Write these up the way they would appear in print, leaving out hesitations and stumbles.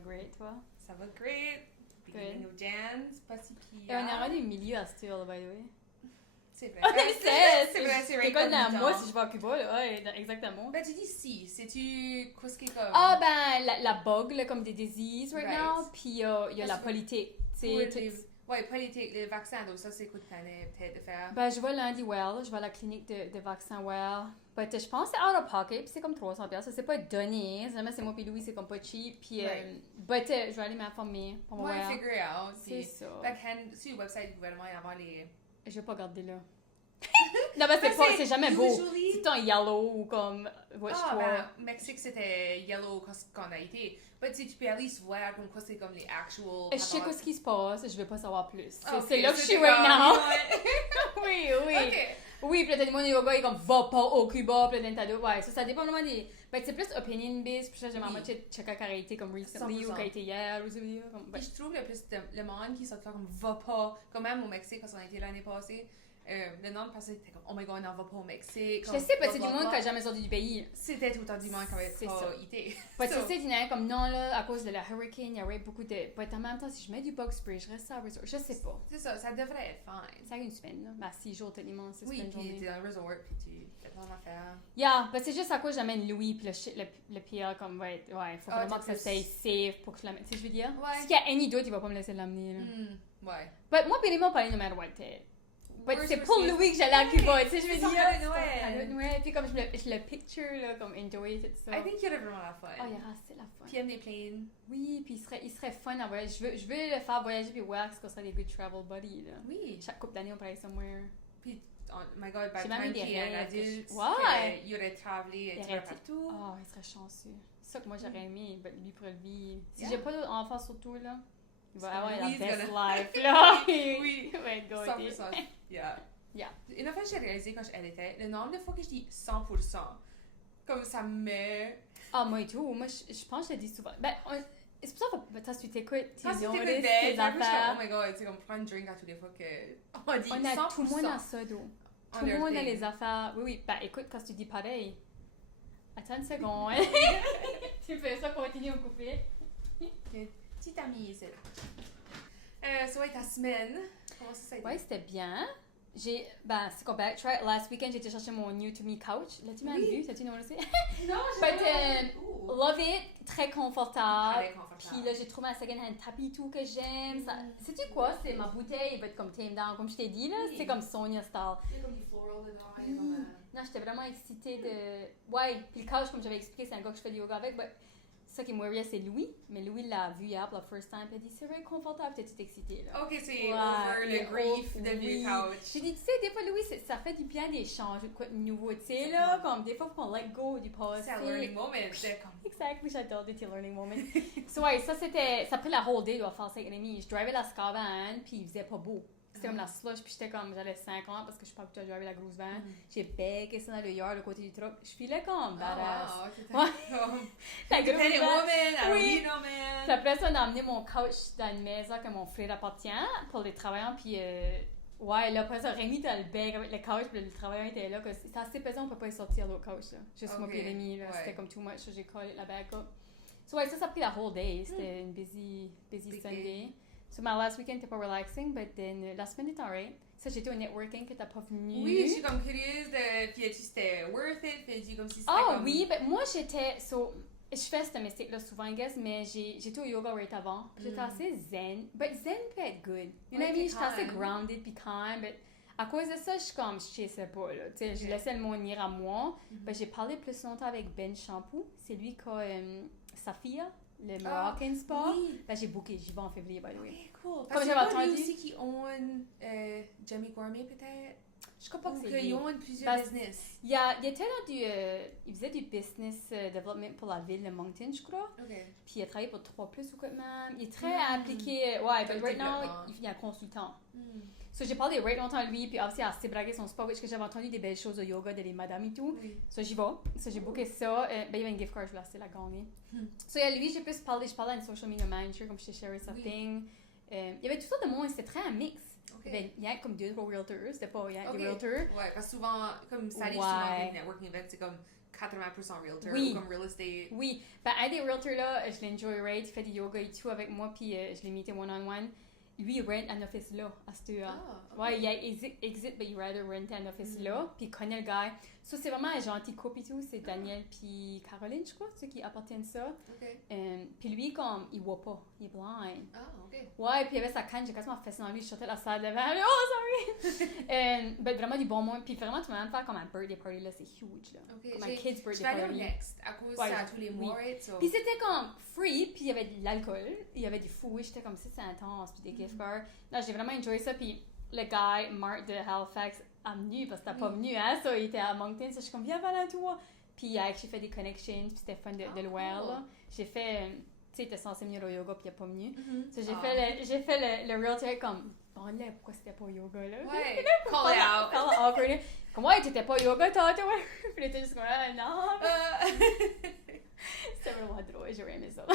great, toi? Ça va great. Beginning of Jan, c'est pas si pire. Et on est rendu milieu à Steele, by the way. C'est vrai. C'est vrai, c'est vrai. T'es comme dans moi si je vais à Cuba, là. Ouais, exactement. Ben, tu dis si. C'est-tu. Qu'est-ce qui est comme. Ah, ben, la bug, là, comme des diseases right now. Puis il y a la politique. Ouais, politique, le vaccin, donc ça, c'est coup de peut-être de faire. Ben, je vais lundi Well, je vais à la clinique de vaccin Well. But je pense que c'est out of pocket, puis c'est comme 300$. Ça, c'est pas donné. Jamais c'est moi puis Louis, c'est comme pas cheap. Puis, but je vais aller m'informer pour moi. Ouais, figure out. C'est ça. Fait que sur le website du gouvernement, il y a avoir les. Je vais pas regarder là. Non, ben, c'est jamais beau. C'est en yellow ou comme. Ben, Mexique, c'était yellow quand on a été. Mais tu peux aller se voir comme quoi c'est comme les actual. Je sais quoi ce qui se passe, je veux pas savoir plus. Okay, c'est là que je suis right now. Oui. Okay. Oui, puis là, t'as des yoga, il est comme va pas au Cuba, puis là, t'as deux. Ouais, ça dépend vraiment des. Ben, c'est plus opinion based, puis ça, j'aimerais vraiment checker qui a été comme recently 100%. Ou qui a été hier, ou ça. Puis je trouve le plus le monde qui sort comme va pas, quand même au Mexique, quand on a été l'année passée. Le nom de personnes était comme oh my god, on n'en va pas au Mexique. Je sais, c'est du monde qui n'a jamais sorti du pays. C'était tout le temps du monde qui avait pas été. Tu sais, il y en a comme non, là, à cause de la hurricane, il y aurait beaucoup de. En même temps, si je mets du bug spray, je reste à resort. Je sais pas. C'est ça, ça devrait être fine. Ça a une semaine, là. Ben, 6 jours, tellement, c'est une journée. Oui, puis t'es dans le resort, puis tu fais ton affaire. Yeah, c'est juste à quoi j'amène Louis, puis le pire, comme, ouais, faut vraiment que ça soit safe pour que je l'amène. Tu sais, je veux dire? Ouais. S'il y a any doute, il va pas me laisser l'amener, là. Ouais. Mais moi, puis moi, pas aller no matter what. C'est pour Louis que j'allais à Cuba, tu sais, je veux dire. Ouais, puis comme je le picture, là, comme enjoy tout ça. I think il y aurait vraiment la fun. Oh, il y aura assez la fun. Puis il aime les planes. Oui, puis il serait fun à voyager. Je veux le faire voyager puis voir ce qu'on serait des good travel buddies, là. Oui. Chaque couple d'années, on pourrait aller somewhere. Puis, oh my god, by the time qu'il est un adulte, ouais. il aurait travaillé et tout partout. Oh, il serait chanceux. C'est ça que moi j'aurais aimé, lui pour le vivre. Si j'ai pas d'enfant surtout, là, il va avoir la best life, là. Oui. Ouais, go. 100%. Yeah. Une fois que j'ai réalisé quand elle était, le nombre de fois que je dis 100%, comme ça me... Ah, moi et tout. Moi, je pense que je le dis souvent. Ben, c'est pour ça que quand tu t'écoutes, tes affaires. Oh my god, c'est comme prendre un drink à toutes les fois que on dit 100%. On a tout le monde a ça, d'eau. Tout le monde a les affaires. Oui. Ben, écoute, quand tu dis pareil, attends une seconde. Tu fais ça, continue, on coupe. Petite amie ici. Ça va être ta semaine. Comment ça a été? Ouais, c'était bien. C'est qu'on backtrack. Last weekend, j'ai été chercher mon New To Me couch. L'as-tu même vu? T'as-tu noté? Non, j'ai pas love it. Très confortable. Très confortable. Puis là, j'ai trouvé un second-hand tapis tout que j'aime. Sais-tu quoi? C'est ma bouteille. Elle va être comme tame down, comme je t'ai dit, là. C'est comme Sonia style. Il y a comme du floral dedans. Non, j'étais vraiment excitée de... Ouais, puis le couch, comme j'avais expliqué, c'est un gars que je fais du yoga avec. Ça qui me c'est Louis, mais Louis l'a vu hier pour la first time, puis il a dit c'est vrai confortable, t'es excitée là. Ok, c'est over le grief de vieux couch. J'ai dit, tu sais, des fois Louis, ça fait du bien d'échanger de quoi de nouveau, tu sais là, comme des fois faut qu'on let go du passé. C'est un learning moment, Exact, j'adore des learning moments. So ouais, ça a pris la whole day, il doit faire 5h30. Je drivais la Scarvan, puis il faisait pas beau. C'était comme la slush, puis j'avais 5 ans parce que je suis pas habituée à driver la grosse van. J'ai béqué ça dans le yard, le côté du truck. Je filais comme badass. Independent woman, oui. Puis après ça, on a amené mon couch dans une maison que mon frère appartient pour les travailleurs, puis ouais, là après ça, Rémi était le bec avec le couch, puis le travailleur était là. C'était assez pesant, on peut pas y sortir l'autre couch, là. Juste moi et Rémi, là. C'était comme too much, j'ai collé la back up. So ouais, ça a pris la whole day. C'était une busy Sunday. So my last weekend était pas relaxing, but then la semaine était alright. Ça, j'étais au networking que t'as pas venu. Oui, je suis comme curieuse de. Puis c'était worth it, puis comme si c'était comme. Oui, ben moi j'étais. Je fais cette mystique-là souvent, I guess, mais j'étais au yoga right avant. J'étais assez zen. But zen peut être good. You know what I mean? J'étais assez grounded puis calm, but à cause de ça, je chassais pas, là. Tu sais, je laissais le monde venir à moi. Ben, j'ai parlé plus longtemps avec Ben Shampoo. C'est lui qui a Safia, le Moroccan Spa. Oui. Ben, j'ai booké, j'y vais en février, by the way. Okay, cool. Comme j'avais entendu. aussi qui ont Jamie Gourmet, peut-être? Je crois pas que c'est ils ont plusieurs business. Il était dans il faisait du business development pour la ville de Moncton, je crois. Okay. Puis il a travaillé pour 3 Plus ou quoi même. Il est très appliqué. Ouais, mais right now, il est un consultant. So, j'ai parlé right longtemps à lui, puis aussi à braguer son sport, parce que j'avais entendu des belles choses de yoga de les madames et tout. Oui. So, j'y vais. So, j'ai booké ça. Ben, il y avait une gift card, je voulais la gagner. So, à lui, j'ai plus parlé. Je parlais à une social media manager, comme je t'ai share something. Il y avait tout ça de monde, c'était très un mix. Okay. Il y a comme 2 realtors, c'était pas des realtors. Ouais, parce que souvent, comme ça allait souvent avec networking events, c'est comme 80% realtor Oui. ou comme real estate. Oui, ben un des realtors là, je l'enjoyerais, il fait du yoga et tout avec moi, puis je l'ai meeté one-on-one. Lui, il rent un office là, à cette heure. Ah, Ouais, il y a exit, mais il rather rent un office là, puis il connaît le gars. Ça, c'est vraiment un gentil couple et tout, c'est Daniel puis Caroline, je crois, ceux qui appartiennent ça. OK. Puis lui, comme, il voit pas, il est blind. Ah, OK. Ouais, puis il avait sa canne, j'ai quasiment fait ça dans lui, je sortais de la salle devant, oh, sorry! Ben, vraiment du bon monde, puis vraiment, tu vas même faire comme un birthday party, là, c'est huge, là. OK. Comme un Je kid's vais birthday aller au party. Next à cause Ouais, c'est à tous les mois, oui. right? So... Puis c'était comme free, puis il y avait de l'alcool, il y avait du food, j'étais comme ça, c'est intense, puis des gift cards. Non, j'ai vraiment enjoyé ça, puis le gars, Mark de Halifax, a venu, parce que t'as pas venu, hein, ça, il était à Moncton, ça, je suis comme, viens vers toi. Puis il a actually fait des connections, puis c'était fun de le voir, là. J'ai fait, tu sais, il était censé venir au yoga, puis il a pas venu. So, j'ai fait le realtor comme, bon là, pourquoi c'était pas au yoga, là? Ouais, call it out. Parle awkward. Comme, ouais, t'étais pas au yoga, toi? Puis il était juste comme, ah, non. C'était vraiment drôle, j'aurais aimé ça.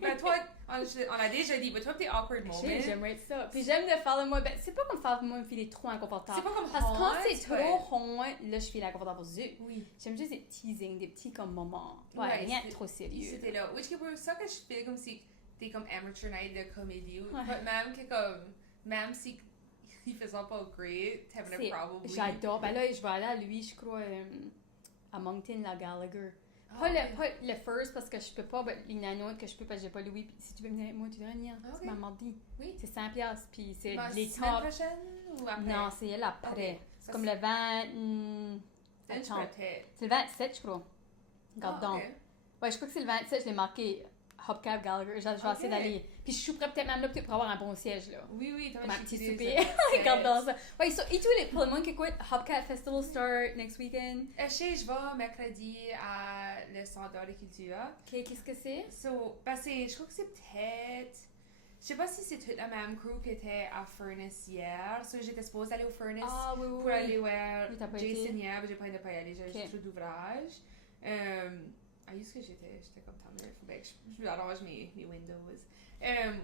Ben toi, on a déjà dit, mais toi, t'es awkward moment. J'aimerais ça. Puis j'aime de faire le moi. Ben, c'est pas comme faire le moi me filer trop inconfortable. C'est pas comme parce que quand c'est ouais. trop honte, là, je file inconfortable aux yeux. Oui. J'aime juste des teasing, des petits comme moments. Ouais, Ouais, rien de trop sérieux. C'était là. Which est pour ça que je fais comme si t'es comme amateur night de comédie. Ouais. Même si il faisait pas great, t'aimerais probably. J'adore. Ben là, je vais aller à lui, je crois, à Moncton, la Gallagher. Pas le first parce que je peux pas, mais il y en a un autre que je peux parce que j'ai pas Louis. Puis si tu veux venir avec moi, tu devrais venir. C'est ma mardi. Oui. C'est 5$. Puis c'est les top. semaine prochaine ou après? Non, c'est elle après. Okay. C'est comme le 20. C'est le 27, je crois. Regarde donc. Okay. Ouais, je crois que c'est le 27, je l'ai marqué. Hopcap Gallagher. Je vais essayer d'aller. Puis je suis peut-être même là pour avoir un bon siège là. Oui, comme un petit souper. Regarde dans ça. Ouais, et tout pour le monde qui écoute, Hopcat Festival start next weekend. Je vais mercredi à le Centre de culture. Ok, qu'est-ce que c'est? Je crois que c'est peut-être. Je sais pas si c'est toute la même crew qui était à Furnace hier. J'étais supposée aller au Furnace pour aller voir Jason hier, mais j'ai pas envie de pas y aller. J'ai trop d'ouvrage. Où est-ce que j'étais? J'étais comme tant je arrange mes windows.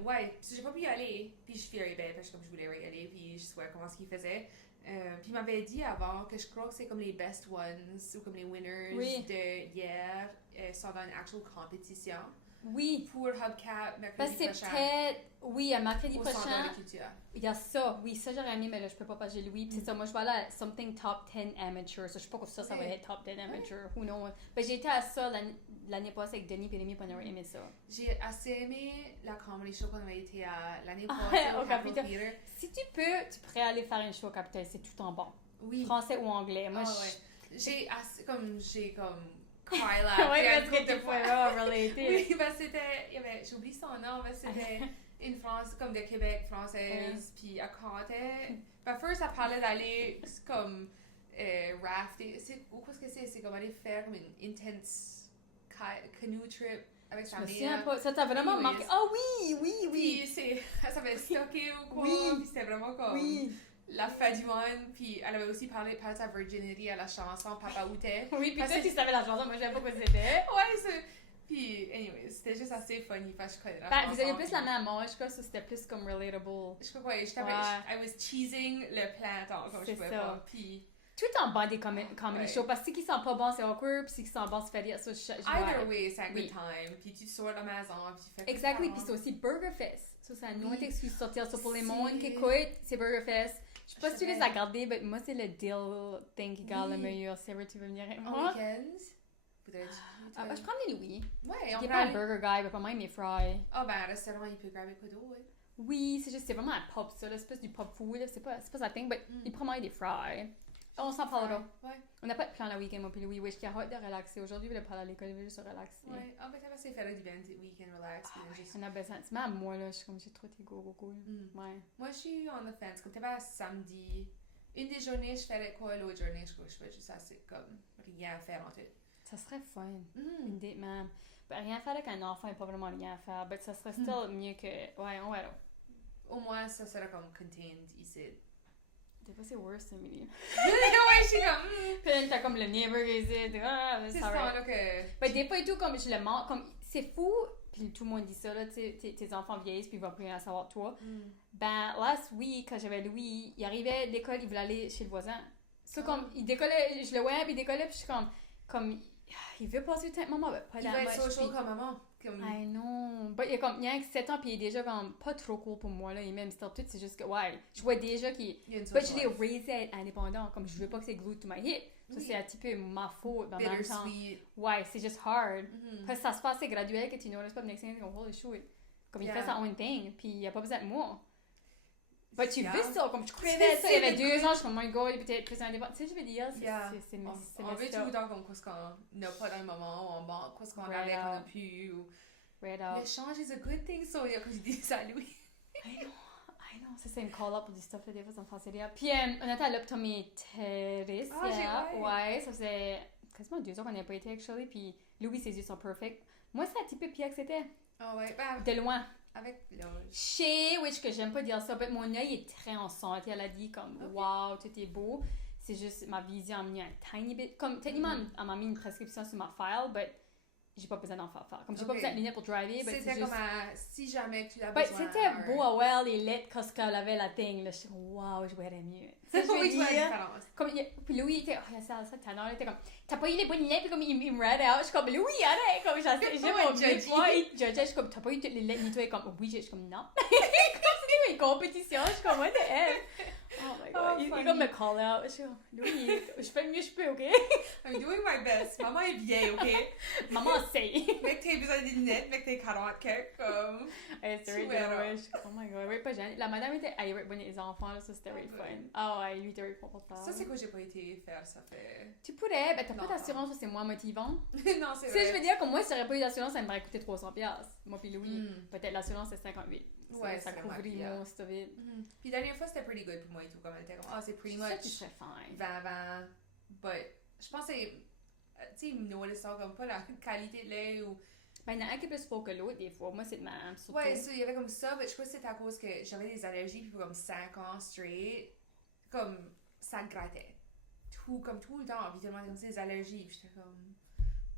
Ouais, j'ai pas pu y aller. Puis je suis arrivée, parce que comme je voulais y aller, puis je savais comment ce qu'il faisait. Puis il m'avait dit avant que je crois que c'est comme les best ones ou comme les winners de hier sont dans une actual compétition. Oui. Pour Hubcap mercredi prochain. C'est peut-être, oui, à mercredi au prochain. Centre de culture. Il y a ça, oui, ça j'aurais aimé, mais là je peux pas parce que j'ai Louis. C'est ça, moi je vais aller à something top 10 amateur. Je sais pas si ça va être top 10 amateur. Who knows. Ben, j'ai été à ça l'année passée avec Denis et Rémi, puis on aurait aimé ça. J'ai assez aimé la comedy show qu'on avait été à l'année passée au Capitol Theatre. Si tu peux, tu pourrais aller faire une show au Capitol, c'est tout en bon. Oui. Français ou anglais. Moi, j'ai cry là. Oui, parce que tu pourrais relater. Oui, ben c'était, j'oublie son nom, mais c'était une France comme de Québec française, puis elle chantait. Ben first, elle parlait d'aller comme rafting. Ou qu'est-ce que c'est? C'est comme aller faire comme une intense canoe trip avec sa mère. Ça t'a vraiment marqué. Ah oui. Puis elle s'avait stocké ou quoi, puis c'était vraiment comme... Oui. La fin du monde, puis elle avait aussi parlé de sa virginity à la chanson Papa Outé. Oui, puis toi, tu savais la chanson, moi, je savais pas quoi c'était. Ouais, puis, anyway, c'était juste assez funny, parce que je connais la chanson. Vous avez plus la même âge, quoi, ça c'était plus comme relatable. Je crois que I was cheesing le plan, comme je pouvais pas. Puis... Tout en bas des comedy shows, parce que si qui sont pas bons, c'est awkward, puis si qui sont bons, c'est fait rire. Either way, c'est un good time, puis tu sors de la maison, puis tu fais... Exactement, puis c'est aussi Burger Fest. Ça, c'est une autre excuse de sortir ça pour les mondes qui écoutent, c'est Burger Fest. Je sais pas si tu les as gardés, mais moi, c'est le deal thing qui garde le meilleur. C'est vrai, tu veux venir avec moi? Je prends les Louis. Ouais, il est pas un burger guy, mais pas même mes fries. Ah, ben, un restaurant, il peut graber quoi d'autre, ouais. Oui, c'est vraiment un pop, ça, c'est plus du pop food, c'est pas sa thing, mais il prend même des fries. On s'en parlera. Ouais. On n'a pas de plan le week-end, moi puis Louis. Oui, je suis hâte de relaxer. Aujourd'hui, il voulait pas aller à l'école, il veut juste se relaxer. Ouais, ben, t'as assez fait du week-end relax. On a besoin. Même moi, là, j'ai trop tes go. Ouais. Moi, je suis on the fence. Comme t'es pas samedi, une des journées, je ferais quoi, l'autre journée, je fais juste assez comme rien à faire en tout. Ça serait fun. Une date, même. Ben, rien à faire avec un enfant et pas vraiment rien à faire. Mais ça serait still mieux que. Ouais, on verra. Au moins, ça serait comme contained ici. Des fois, c'est worse, Emily. Ouais, je suis comme... Puis t'as comme le neighbor ici. C'est ça, là que... Ben, des fois et tout, comme je le manque. Comme, c'est fou, puis tout le monde dit ça, là, tes enfants vieillissent, puis ils vont plus rien savoir de toi. Ben, last week, quand j'avais Louis, il arrivait à l'école, il voulait aller chez le voisin. C'est comme, il décollait, je le voyais, puis il décollait, puis je suis comme, comme, il veut passer du temps avec maman, mais pas il va être social comme maman. I know. But il y a 7 ans, puis il est déjà comme pas trop cool pour moi, là. Et même start tout, c'est juste que, ouais, je vois déjà qu'il. But je l'ai raisé à être indépendant, comme je veux pas que c'est glued to my hip. Ça, c'est un petit peu ma faute dans le même temps. Ouais, c'est juste hard. Parce que ça se passe, c'est graduel, que tu notices pas, next thing, comme, holy shit. Comme il fait sa own thing, puis il a pas besoin de moi. But tu vis ça, comme tu crevais ça, il y avait 2 ans, je suis comme, oh my god, il peut être plus indépendant. Tu sais, je veux dire, c'est on veut tout le temps comme quoi ce qu'on n'a pas dans le moment, ou on manque, quoi ce qu'on avait qu'on n'a plus, ou... L'échange is a good thing, so, comme je dis ça à Louis. I know, c'est une call-up pour du stuff, là, des fois, ça me fait assez rire. Puis, on était à l'optométriste, ouais, ça faisait quasiment 2 ans qu'on n'a pas été, actually, puis Louis, ses yeux sont perfect. Moi, c'est un petit peu pire que c'était. Ah ouais, ben... De loin. Avec l'âge. Chez, que j'aime pas dire ça, mais mon œil est très en santé. Elle a dit comme, wow, tout est beau. C'est juste, ma vision a mis un tiny bit. Comme, techniquement, elle m'a mis une prescription sur ma file, mais j'ai pas besoin d'en faire. Comme, j'ai pas besoin de lunettes pour driver. C'était c'est comme si jamais tu l'as besoin. C'était beau à voir les lettres quand elle avait la thing. Là, je suis comme, wow, je verrais mieux. C'est pour y voir la différence. Comme, puis Louis était, oh, il y a ça, il était comme, t'as pas eu les bonnes lunettes, puis comme, il me read out. Je suis comme, Louis, arrête. Comme, j'ai mon big boy. Je suis comme, t'as pas eu toutes les lettres nettoyées. Comme, oui, je suis comme, non. Une compétition, je suis comme, what the F. Oh my god, il comme me call out. Je suis comme, Louis, je fais le mieux que je peux, ok? I'm doing my best. Maman est vieille, ok? Maman sait. Mec, t'as besoin des lunettes, mec, t'es 40 quelque, comme. C'est vrai, oh my god, oui, pas gênée. La madame était irate pour les enfants, là, ça c'était really fun. Ah ouais, lui était really confortable. Ça, c'est quoi j'ai pas été faire, ça fait. Tu pourrais, ben t'as pas d'assurance, c'est moins motivant. Non, c'est vrai. Tu sais, je veux dire, comme moi, si j'aurais pas eu d'assurance, ça m'aurait coûté 300$. Moi pis Louis, peut-être l'assurance c'est 58$. Ouais, ça couvrit mon stuff. Puis la dernière fois, c'était pretty good pour moi et tout. Comme elle était comme, c'est pretty much. Ça, tu serais fine. 20. But, je pense que c'est. Tu sais, ils me noticent ça comme pas la qualité de l'œil ou. Ben, il y en a un qui est plus fort que l'autre, des fois. Moi, c'est de même, surtout. Ouais, il y avait comme ça, mais je crois que c'était à cause que j'avais des allergies, puis pour comme 5 ans straight, comme ça grattait. Tout le temps, puis tellement comme ça, des allergies, puis j'étais comme.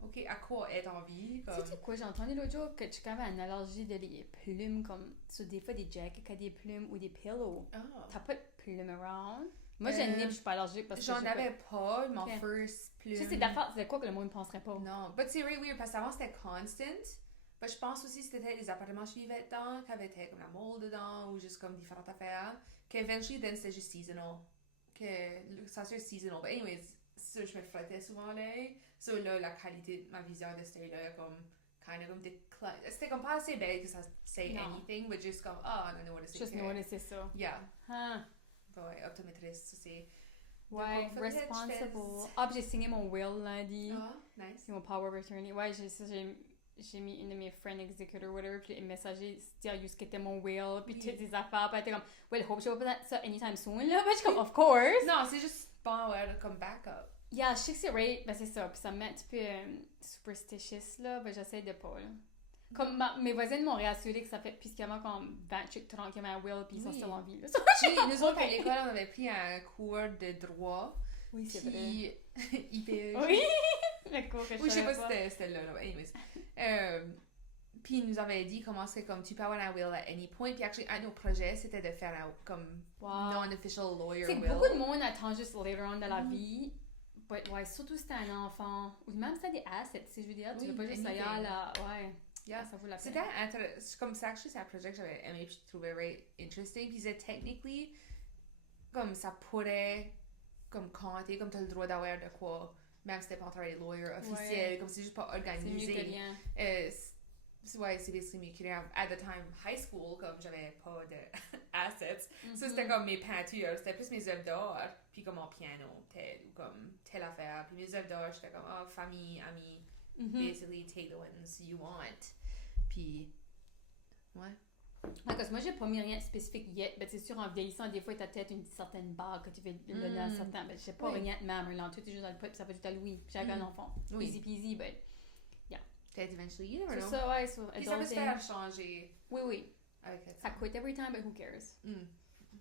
Ok, à quoi est en vie? Comme... Tu sais quoi, j'ai entendu l'autre jour que tu avais une allergie de les plumes, comme sur des fois des jackets qui ont des plumes ou des pillows. T'as pas de plumes around? Moi, j'ai une nip, je suis pas allergique parce que j'en avais pas, mon first plume. Tu sais, c'est quoi que le monde ne penserait pas? Non, mais c'est really weird parce qu'avant c'était constant. Mais je pense aussi que c'était des appartements que je vivais dedans, qui avaient comme la mold dedans ou juste comme différentes affaires. Qu'eventually, then c'était juste seasonal. Que ça c'est seasonal. But anyways, ça, je me frottais souvent l'œil. So là, la qualité de ma vision de cet œil-là, comme, kind of comme déclin. C'était comme pas assez belle que ça say anything, but just comme, I don't know what to say. Just notice ça. Yeah. Huh. Ouais, optométriste, ça c'est. Ouais, responsible. Ah, puis j'ai signé mon will lundi. Ah, nice. C'est mon power of attorney. Ouais, j'ai mis une de mes friends executor, whatever, puis il messageait, dire juste que c'était mon will, puis toutes des affaires, puis elle était comme, well, hope she'll open ça anytime soon, là. Puis je suis comme, of course. Non, c'est juste bon, ouais, comme backup. Yeah, je sais que c'est right, ben c'est ça, puis ça me met un petit peu superstitious, là, ben j'essaie de pas, là. Comme mes voisines m'ont réassuré que ça fait plus qu'avant comme 20 chicks tranquillement à Will, puis ils sont still en vie, là. Oui, nous autres, à l'école, on avait pris un cours de droit. Oui, c'est vrai. IPE. Oui! Le cours que je sais pas si c'était là, anyways. Puis ils nous avaient dit comment c'est comme tu peux avoir un will at any point. Puis actually, un de nos projets, c'était de faire un comme non-official lawyer will. C'est beaucoup de monde attend juste later on dans la vie. But, ouais, surtout si t'es un enfant, ou même si t'as des assets, si je veux dire, tu veux pas juste aller à la... Ouais, yeah. Ça vaut la peine. C'était intéressant, comme ça, actually, c'est un projet que j'avais aimé, puis je trouvais very interesting. Puis c'est technically, comme ça pourrait, comme compter, comme t'as le droit d'avoir de quoi, même si t'es pas en travail de lawyer officiel, comme c'est juste pas organisé. C'est mieux que rien. Ouais, c'est basically mieux que rien. At the time, high school, comme j'avais pas de assets, ça c'était comme mes peintures, c'était plus mes œuvres d'art, puis comme mon piano, telle affaire. Puis mes œuvres d'art, j'étais comme, famille, amis, basically take the ones you want. Puis, ouais. Parce que moi, j'ai pas mis rien de spécifique yet, mais c'est sûr, en vieillissant, des fois, t'as peut-être une certaine barre que tu veux donner à certains, mais je sais pas rien de même, là, tout est juste dans le pot, puis ça fait tout à Louis, puis j'ai un enfant. Easy peasy, but... Peut-être eventually, you never know. C'est ça, ouais, sur adulting. Puis ça peut se faire changer. Oui. Ça coûte every time, but who cares?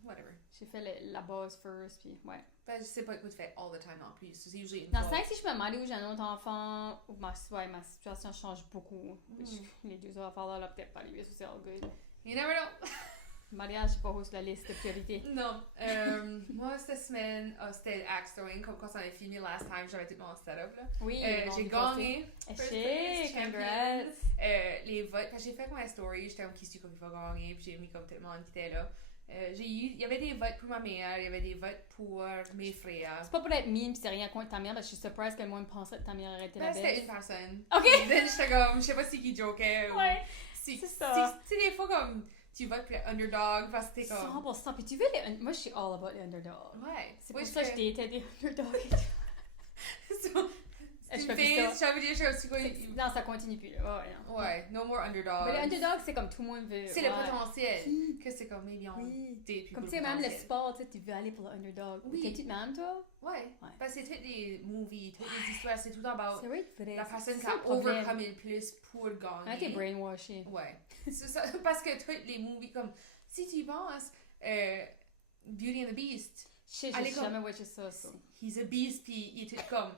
Whatever. J'ai fait la base first, puis ouais. Ben, je sais pas que tu fais all the time non plus. C'est usually une dans 5 si je me marie ou j'ai un autre enfant, ma situation change beaucoup. Les 2 affaires là, peut-être pas les 8, c'est all good. You never know. Mariage, c'est pas haut sur la liste de priorités. Non. Moi, cette semaine, c'était axe throwing, comme quand on avait filmé last time, j'avais tout mon setup, là. Oui, j'ai gagné. Chic, congrats. Les votes, quand j'ai fait ma story, j'étais comme qui c'est qui va gagner, puis j'ai mis comme tout le monde qui était là. Il y avait des votes pour ma mère, il y avait des votes pour mes frères. C'est pas pour être mine, pis c'est rien contre ta mère, parce que je suis surprise que le monde pensait que ta mère aurait été la belle. C'était une personne. Ok! J'étais comme, je sais pas si qui jokait ou. Ouais, c'est ça. Tu sais, des fois, comme, tu votes pour les underdogs parce que t'es comme. 100%. Puis tu veux les. Moi, je suis all about les underdogs. Ouais. C'est pour ça que je déteste des underdogs. Je fais ça. J'avais dit, je suis quoi. Non, ça continue plus. Ouais, no more underdogs. Mais les underdogs, c'est comme tout le monde veut. C'est le potentiel. Que c'est comme, maybe on. Comme tu sais, même le sport, tu veux aller pour le underdog. Oui. T'es-tu de même, toi? Ouais. Parce que c'est toutes les movies, toutes les histoires, c'est tout about. C'est vrai, la personne qui a overcome le plus pour gagner. T'es brainwashé. Ouais. C'est ça. Parce que toutes les movies, comme, si tu y penses, Beauty and the Beast. J'ai jamais watché ça. He's a beast, puis il était comme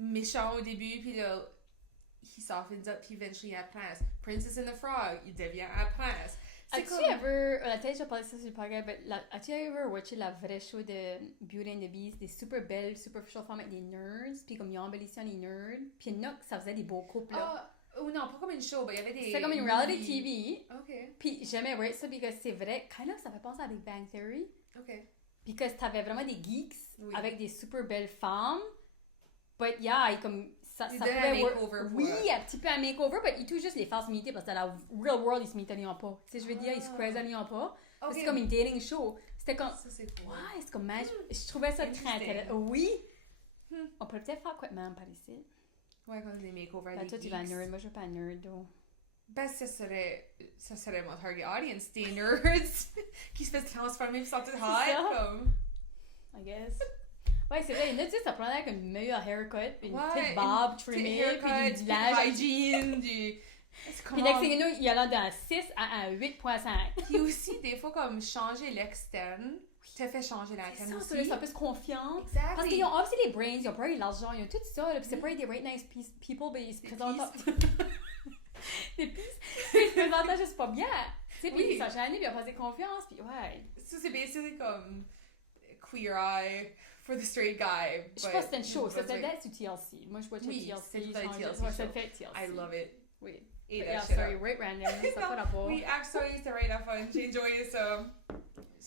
méchant au début, puis là, he softens up, puis eventually à place. Princess and the Frog, il devient à place. As-tu ever, peut-être j'ai parlé de ça sur le podcast, mais as-tu ever watché la vraie show de Beauty and the Beast, des super belles, superficial femmes avec des nerds, puis comme ils embellissaient les nerds, puis il y en a que ça faisait des beaux couples là. Oh non, pas comme une show, mais il y avait des. C'était comme une reality TV. Ok. Puis j'aimais voir ça parce que c'est vrai, kind of ça fait penser à Big Bang Theory. Ok. Parce que t'avais vraiment des geeks avec des super belles femmes. But yeah, comme ça pouvait un makeover. Oui, un petit peu un makeover, mais ils touchent juste les faces imiter parce que dans la real world, ils se mitent pas. Tu sais, je veux dire, ils se croisent pas. Okay. C'est comme une dating show. C'était comme. Ça, c'est cool. Ouais, c'est comme magique. Je trouvais ça très intéressant. Oui. On pourrait peut-être faire quoi de même par ici. Ouais, comme des makeovers. Ben, toi, tu vas nerd. Moi, je veux pas nerd, donc. Ben, ça serait mon target audience, des nerds qui se fait transformer pour sortir de high, comme. I guess. Ouais, c'est vrai, il y en a, tu sais, ça prendrait comme une meilleure haircut, une petite barbe trimée, puis du linge. Hygiene, Puis next thing you know, il y a là d'un 6 à un 8.5. Puis aussi, des fois, comme changer l'externe, te fait changer l'interne aussi. C'est ça, plus confiant. Exactly. Parce qu'ils ont aussi les brains, ils ont pas eu l'argent, ils ont tout ça, là, puis c'est pas des right nice people, mais ils se présentent des pistes. Ils se présentent juste pas bien. Tu sais, puis ils sont gênés, puis ils ont pas de confiance, puis ouais. Ça, c'est basically comme Queer Eye for the straight guy. Je sais pas si c'était une show, c'était sur TLC. Moi, je vois TLC. C'est fait TLC. I love it. Oui. Et yeah, sorry, right random, ça pas rapport. Oui, actually, c'était right à fun. J'ai enjoyé ça.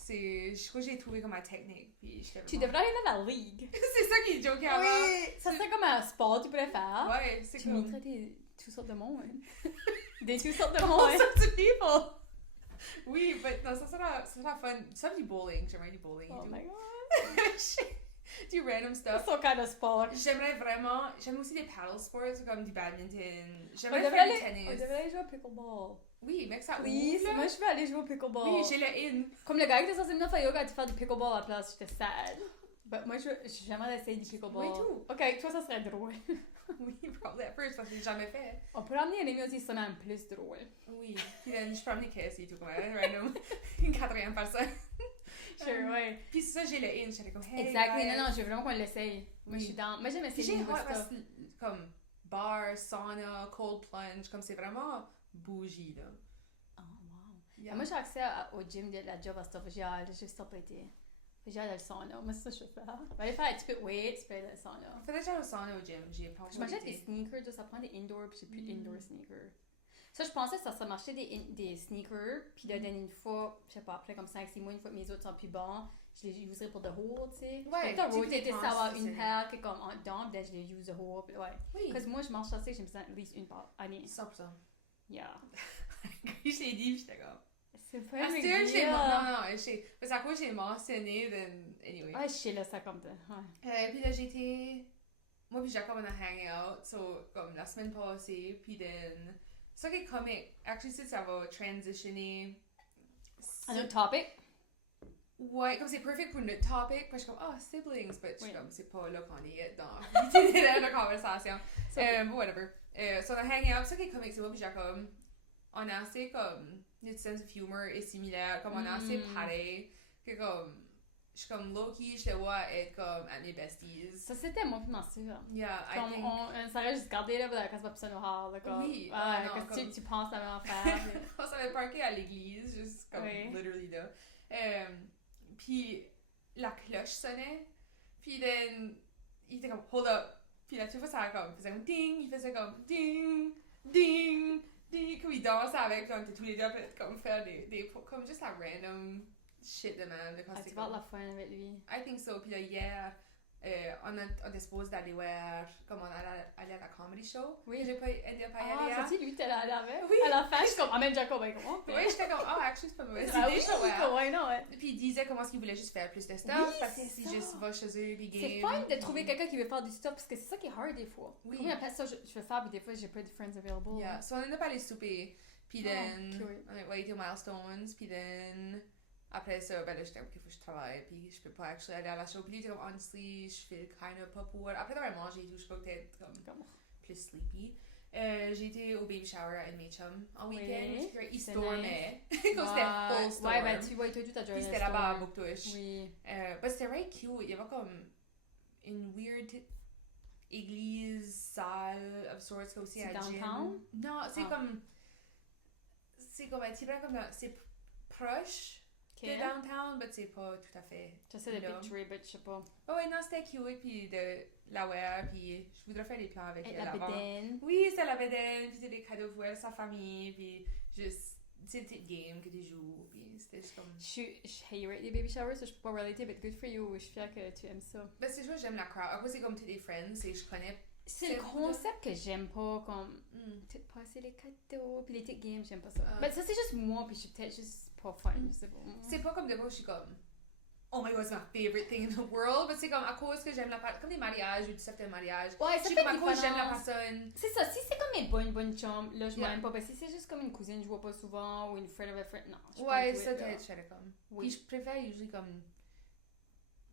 Je crois que j'ai trouvé comme ma technique. Puis tu devrais aller dans la ligue. C'est ça qui est joké avant. Oui, ça serait comme un sport, tu pourrais faire. Ouais, c'est comme. Tu mettrais toutes sortes de monde. Des toutes sortes de monde. All sorts of people. Oui, mais non, ça sera fun. Ça, du bowling. J'aimerais du bowling. Oh my god. Du random stuff. Some kind of sport. J'aime aussi les paddle sports, comme du badminton. J'aimerais faire du tennis. On devrait aller jouer au pickleball. Oui, mec, ça Please, moi je veux aller jouer au pickleball. Oui, j'ai le in. Comme le gars qui était censé venir faire yoga, tu faire du pickleball à la place, j'étais sad. But moi, j'aimerais essayer du pickleball. Oui, tout. Ok, toi, ça serait drôle. Oui, probably at first, parce que je l'ai jamais fait. On peut ramener un ami aussi, ça même plus drôle. Oui, puis là, je peux ramener Cassie, tout comme random. Une quatrième personne. Sure, ouais. Puis ça, j'ai le in, j'étais comme, hey. Exactly, non, je veux vraiment qu'on l'essaye. Moi, je suis dans. Moi, j'aime essayer de parce que, comme, bar, sauna, cold plunge, comme c'est vraiment bougie, là. Oh, wow. Yeah. Moi, j'ai accès au gym de la job à stuff, j'ai juste pas été. J'ai hâte le sauna. Moi, c'est ça que je vais faire. Je vais aller faire un petit peu de weights, puis le sauna. Faudrait que j'aille au sauna au gym. Je m'achète des sneakers, ça prend des indoor, puis j'ai plus d'indoor sneakers. Ça, je pensais que ça serait m'acheter des sneakers, puis là, donner une fois, je sais pas, après comme 5-6 mois, une fois que mes autres sont plus bons, je les userais pour the whole, tu sais. Ouais, tu rotater ça, avoir une paire qui est comme en dedans, puis là, je les use the whole, puis ouais. Oui. Parce que moi, je marche assez, j'ai besoin at least une par année. 100%. Yeah. Je l'ai dit, puis j'étais comme. C'est pas un big deal. Non, parce qu'à quoi j'ai mentionné, then anyway. Ouais, je sais là, ça comme ça. Ouais. Puis là, j'étais. Moi, puis Jacob, on a hang out, so, comme la semaine passée, puis then. C'est ça qui est comique. Actually, ça va transitionner. Un autre topic? Ouais, comme c'est perfect pour notre topic, puis je suis comme, siblings, mais je suis comme, c'est pas là qu'on est dans la conversation. Whatever. So, on a hang out, c'est ça qui est comique, c'est moi, puis Jacob. On a assez comme. Notre sense of humor est similaire, comme on a assez pareil, que comme. je suis comme low-key, je te vois être comme à mes besties. Ça, c'était moi puis ma soeur. Yeah, comme on s'aurait juste gardé là, quand c'est pas personne au hall. Oui. Qu'est-ce que tu penses la même affaire? On s'avait parqué à l'église, juste comme literally là. Puis la cloche sonnait. Puis then, il était comme, hold up. Puis là, tu vois, ça faisait comme ding, il faisait comme ding, ding, ding. Comme il dansait avec, puis on était tous les deux à comme faire des comme juste la random shit de même. Tu vas avoir la fin avec lui. I think so. Puis là, hier, on était supposé d'aller voir, comme on allait aller à la comedy show. Oui. J'ai pas aidé à pas y aller. Ah, c'est-tu lui que t'es allé avec? Oui. À la fin, je suis comme, même Jacob, comment? Oui, j'étais comme, actually, c'est pas mauvais. Ouais, non, ouais. Puis il disait comment est-ce qu'il voulait juste faire plus de stuff. Oui, parce qu'il juste va chez eux, puis game. C'est fun de trouver quelqu'un qui veut faire du stuff, parce que c'est ça qui est hard des fois. Oui. Moi, après ça, je veux faire, puis des fois, j'ai pas de friends available. Yeah, so on n'a pas allé souper. Puis then, on a été au Milestones, puis then, après ça, ben là, j'étais ok, faut que je travaille, puis je peux pas actually aller à la show. Puis lui, il était comme, honestly, je fais kind of pas pour. Après d'avoir mangé et tout, je crois que t'es comme plus sleepy. J'ai été au baby shower à mes chums en week-end. Il stormait. Comme c'était full storm. Ouais, ben tu vois, tout ta journée. Puis c'était là-bas à Bouctouche. Oui. Ben c'était very cute. Il y avait comme une weird église, salle of sorts, aussi à downtown? Non, c'est comme. C'est comme un petit peu comme. C'est proche. De downtown, mais c'est pas tout à fait. J'essaie de picturer, mais je sais pas. Oh, ouais, non, c'était cute, puis de la wear, puis je voudrais faire des plans avec elle avant. La bédaine. Oui, c'est la bédaine, puis c'est des cadeaux pour elle, sa famille, puis juste, c'est une petite game que tu joues, puis c'était juste comme. Je hate les baby showers, so je peux pas relater, but good for you, je suis fière que tu aimes ça. Ben, c'est sûr, j'aime la crowd. Après, c'est comme tous des friends, et je connais. C'est le concept que j'aime pas, comme. Peut-être passer les cadeaux, puis les petites games, j'aime pas ça. Mais ça, c'est juste moi, puis je suis peut-être juste. Pas fun, je sais pas. C'est pas comme de moi, je suis comme oh my god, it's my favorite thing in the world. Mais c'est comme à cause que j'aime la personne. Comme des mariages ou du certain mariage. Ouais, ça fait comme à cause j'aime la personne. C'est ça, si c'est comme une bonne chum, là je m'aime pas. Mais si c'est juste comme une cousine, je vois pas souvent, ou une friend of a friend, non. Ouais, ça peut-être cher comme. Oui. Puis je préfère usually comme.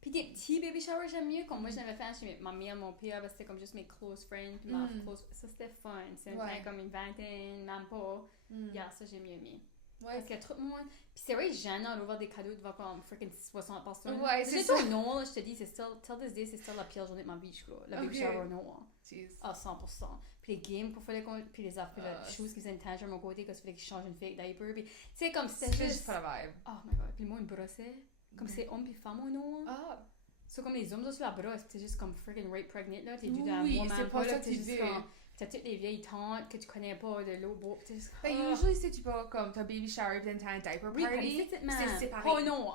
Puis des petits baby showers, j'aime mieux. Comme moi, je l'avais fait chez ma mère, mon père, c'était comme juste mes close friends. Puis ma close. Ça c'était fun. C'est comme une vingtaine, même pas. Yeah, ça j'ai mieux aimé. Ouais. Parce qu'il y a trop de monde. Puis c'est vrai, Jeanne a ouvert des cadeaux devant comme freaking 60 personnes. Ouais, c'est ça. Non, je te dis, c'est still, till this day, c'est still la pire journée de ma vie, je crois. La baby shower, non. À 100%. Puis les games qu'il fallait qu'on. Puis les affaires, les choses qui faisaient une tangente à mon côté, parce qu'il fallait qu'ils changent une fake diaper. Puis tu sais, comme c'était juste pas la vibe. Oh my god. Puis moi, une brossait. Comme c'est homme puis femme ou non. Ah. C'est comme les hommes aussi la brosse. Puis c'est juste comme freaking rape pregnant, là. T'es dû dans oui, c'est pas ça que tu dis. T'as toutes les vieilles tantes que tu connais pas de l'eau beau. Ben, usually, c'est tu pas comme t'as baby shower pis t'as un diaper party. C'est séparé. Oh non!